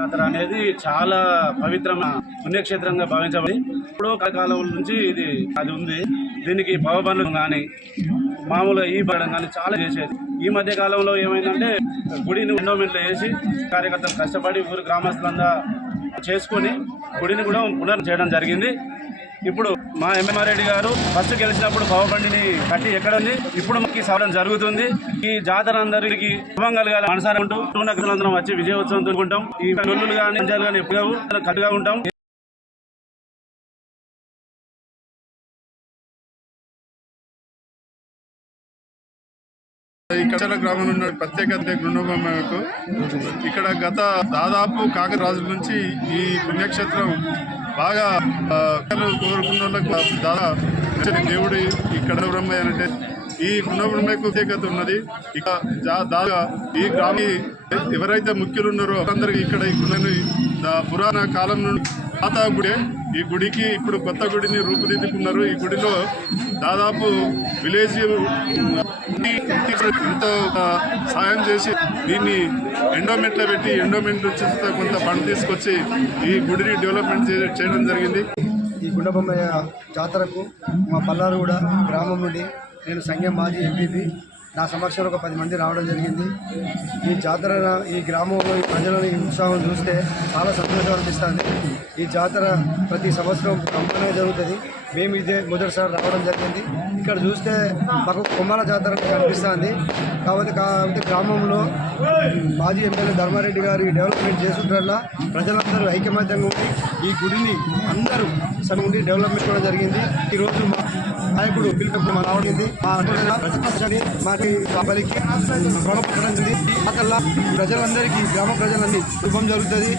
జాతర అనేది చాలా పవిత్రమైన పుణ్యక్షేత్రంగా భావించబడి ఇప్పుడు కాలం నుంచి ఇది అది ఉంది. దీనికి భవబండ్లు కానీ మామూలుగా ఈ పడడం కానీ చాలా చేసేది. ఈ మధ్య కాలంలో ఏమైందంటే గుడిని ఎండోమెంట్లో వేసి కార్యకర్తలు కష్టపడి ఊరు గ్రామస్తులంతా చేసుకొని గుడిని కూడా పునర్ చేయడం జరిగింది. ఇప్పుడు మా ఎంఎంఆర్ రెడ్డి గారు ఫస్ట్ గెలిచినప్పుడు పవబండిని కట్టి ఎక్కడ ఉంది? ఇప్పుడు మాకు జరుగుతుంది. ఈ జాతర అందరికి శుభం కలగాలి మనసారి ఉంటూ అందరం వచ్చి విజయోత్సవం తోడుకుంటాం ఈ నొల్లులు కానీ అంజాలు కానీ ఎప్పుడు కట్టుగా ఉంటాం. ఇక్కడ గ్రామంలో ఉన్న ప్రత్యేకత గృహకు ఇక్కడ గత దాదాపు కాకర రాజుల నుంచి ఈ పుణ్యక్షేత్రం బాగా కోరుకున్న వాళ్ళకు దాదాపు దేవుడి ఇక్కడ బ్రహ్మయ్య అంటే ఈ గుండబ్రహ్మకు ప్రత్యేకత ఉన్నది. ఇక దాదాగా ఈ గ్రామీ ఎవరైతే ముఖ్యులు ఉన్నారో అందరికి ఇక్కడ ఈ గుడిని పురాణ కాలం నుండి పాత గుడే. ఈ గుడికి ఇప్పుడు కొత్త గుడిని రూపుదిద్దుకున్నారు. ఈ గుడిలో దాదాపు విలేజ్ ఎంతో సాయం చేసి దీన్ని ఎండోమెంట్లో పెట్టి ఎండోమెంట్ నుంచి కొంత ఫండ్ తీసుకొచ్చి ఈ గుడిని డెవలప్మెంట్ చేయడం జరిగింది. ఈ గుండబొమ్మయ్య జాతరకు మా పల్లారుగూడ గ్రామం నుండి నేను సంఘం మాజీ ఎంపీపీ నా సమక్షంలో ఒక పది మంది రావడం జరిగింది. ఈ జాతర ఈ గ్రామంలో ఈ ప్రజలను ఈ ఉత్సాహం చూస్తే చాలా సంతోషం అనిపిస్తుంది. ఈ జాతర ప్రతి సంవత్సరం కంపెనీ జరుగుతుంది. మేము ఇదే మొదటిసారి రావడం జరిగింది. ఇక్కడ చూస్తే మాకు కుమ్మాల జాతర కనిపిస్తుంది కాబట్టి కాబట్టి గ్రామంలో మాజీ ఎమ్మెల్యే ధర్మారెడ్డి గారు ఈ డెవలప్మెంట్ చేస్తుంటారల్లా ప్రజలందరూ ఐకమత్యంగా ఉండి ఈ గుడిని అందరూ సగం ఉండి డెవలప్మెంట్ కూడా జరిగింది. ఈరోజు మా నాయకుడు పిలుపు మా రావడింది మా మాకి బలికి రుణపడడం జరిగింది అక్కడ ప్రజలందరికీ గ్రామ ప్రజలందరినీ శుభం జరుగుతుంది.